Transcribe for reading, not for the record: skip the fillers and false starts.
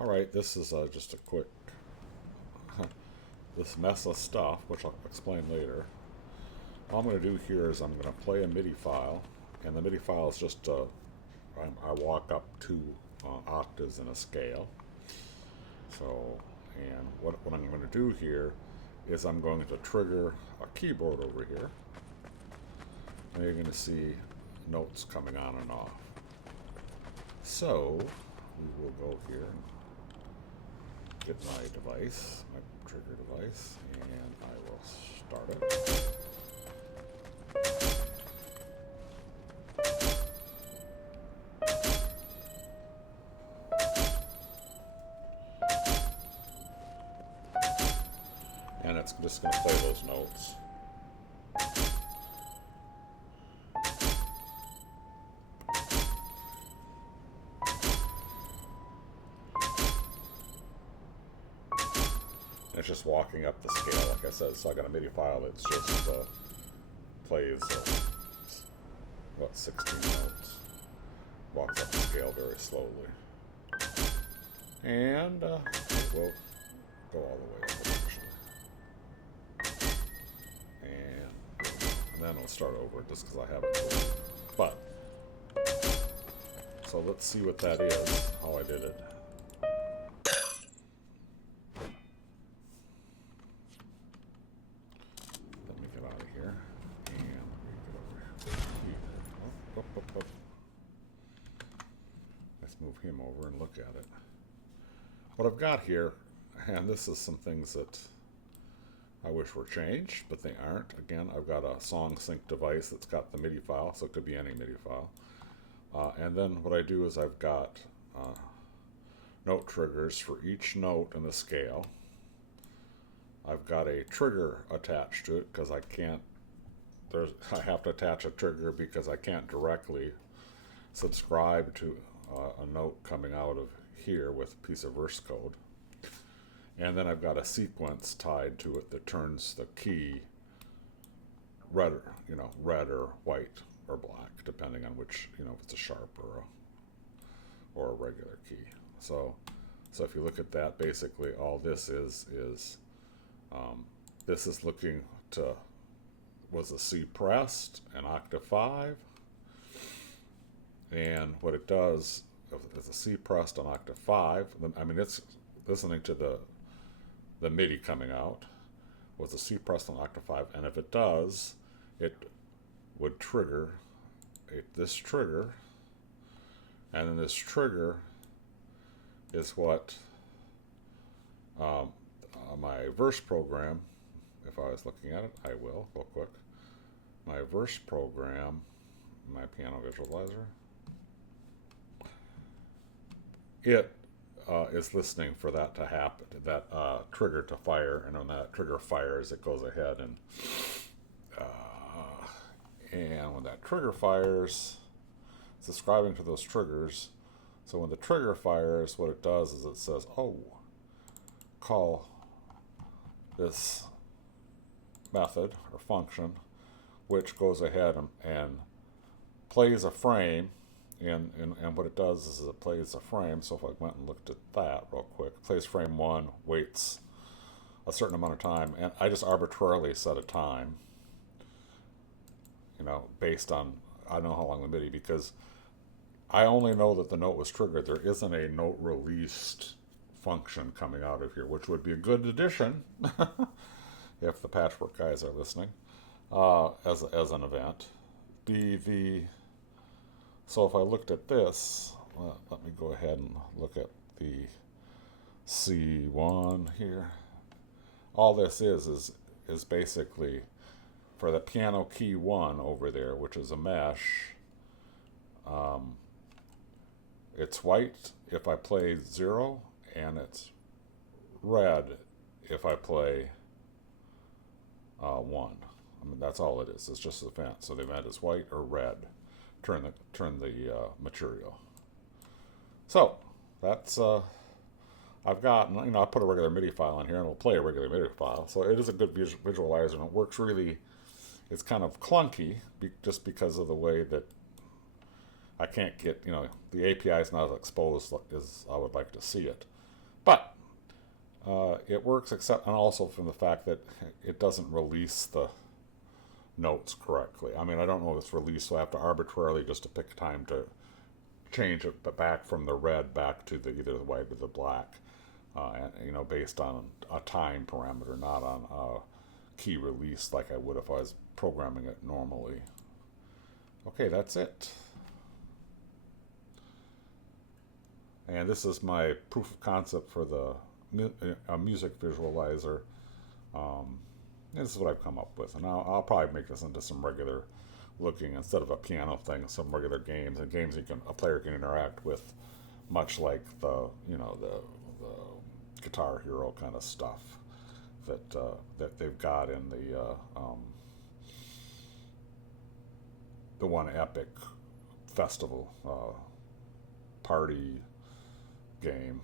Alright, this is just a quick, this mess of stuff, which I'll explain later. All I'm going to do here is I'm going to play a MIDI file, and the MIDI file is just, I walk up two octaves in a scale. So, and what I'm going to do here is I'm going to trigger a keyboard over here, and you're going to see notes coming on and off. So, we will go here and get my device, my trigger device, and I will start it. And it's just going to play those notes. It's just walking up the scale, like I said. So I got a MIDI file that's just plays, 16 notes. Walks up the scale very slowly. And it will go all the way up eventually. And then I'll start over just because I haven't moved. But, so let's see what that is, how I did it. Move him over and look at it. What I've got here, and this is some things that I wish were changed, but they aren't. Again, I've got a song sync device that's got the MIDI file, so it could be any MIDI file. And then what I do is I've got note triggers for each note in the scale. I've got a trigger attached to it because I have to attach a trigger because I can't directly subscribe to a note coming out of here with a piece of verse code. And then I've got a sequence tied to it that turns the key red or white or black, depending on which, if it's a sharp or a regular key. So if you look at that, basically all this is this is looking to, was a C pressed, an octave 5, and what it does is a C pressed on octave 5. I mean, it's listening to the MIDI coming out with a C pressed on octave 5, and if it does, it would trigger this trigger, and then this trigger is what my verse program, if I was looking at it, I will real quick. My verse program, my piano visualizer, it is listening for that to happen, that trigger to fire, and when that trigger fires, it goes ahead and when that trigger fires, it's subscribing to those triggers. So when the trigger fires, what it does is it says, oh, call this method or function, which goes ahead and plays a frame. And what it does is it plays a frame. So if I went and looked at that real quick, plays frame 1, waits a certain amount of time, and I just arbitrarily set a time, based on, I don't know how long the MIDI, because I only know that the note was triggered. There isn't a note released function coming out of here, which would be a good addition if the Patchwork guys are listening, as an event. So if I looked at this, let me go ahead and look at the C1 here. All this is basically for the piano key 1 over there, which is a mesh. It's white if I play 0, and it's red if I play 1. I mean, that's all it is. It's just the event. So the event is white or red. Turn the material. So that's I've got, I put a regular MIDI file in here, and it'll play a regular MIDI file. So it is a good visualizer, and it works really. It's kind of clunky just because of the way that I can't get, the API is not as exposed as I would like to see it. But it works, except and also from the fact that it doesn't release the notes correctly. I mean, I don't know if it's released, so I have to arbitrarily just to pick time to change it back from the red back to the either the white or the black, based on a time parameter, not on a key release like I would if I was programming it normally. Okay, that's it. And this is my proof of concept for the music visualizer. Um, this is what I've come up with, and I'll probably make this into some regular looking instead of a piano thing, some regular games and games a player can interact with, much like the Guitar Hero kind of stuff that they've got in the one Epic Festival party game.